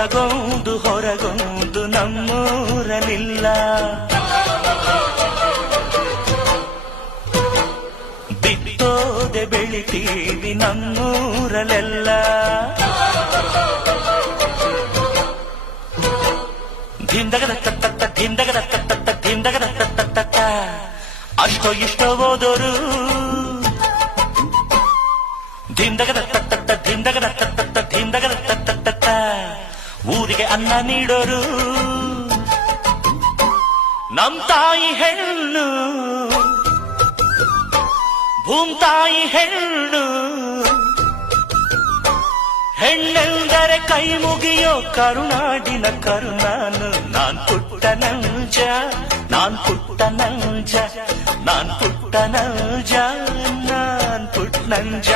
ಒಳಗೊಂದು ಹೊರಗೊಂದು ನಮ್ಮೂರಲಿಲ್ಲ. ಬಿತ್ತೋದೆ ಬೆಳಿತೀವಿ ನಮ್ಮೂರಲೆಲ್ಲ. ಧಿಂದಗದ ತತ್ತ ಧಿಂದಗದ ತತ್ತ ಧಿಂದಗದ ತತ್ತ. ಅಷ್ಟೋ ಇಷ್ಟೋ ಓದೋರು ಧಿಂದಗದ ತತ್ತ ಧಿಂದಗದ ತತ್ತ ಧಿಂದಗದ ತತ್ತ. ಊರಿಗೆ ಅನ್ನ ನೀಡೋರು ನಮ್ ತಾಯಿ ಹೆಣ್ಣು, ಭೂಮ್ತಾಯಿ ಹೆಣ್ಣು. ಹೆಣ್ಣೆಂದರೆ ಕೈ ಮುಗಿಯೋ ಕರುನಾಡಿನ ಕರುನಾನು. ನಾನ್ ಪುಟ್ಟ ನಂಜ, ನಾನ್ ಪುಟ್ಟ ನಂಜ, ನಾನ್ ಪುಟ್ಟ ನಂಜ, ನಾನ್ ಪುಟ್ಟ ನಂಜ.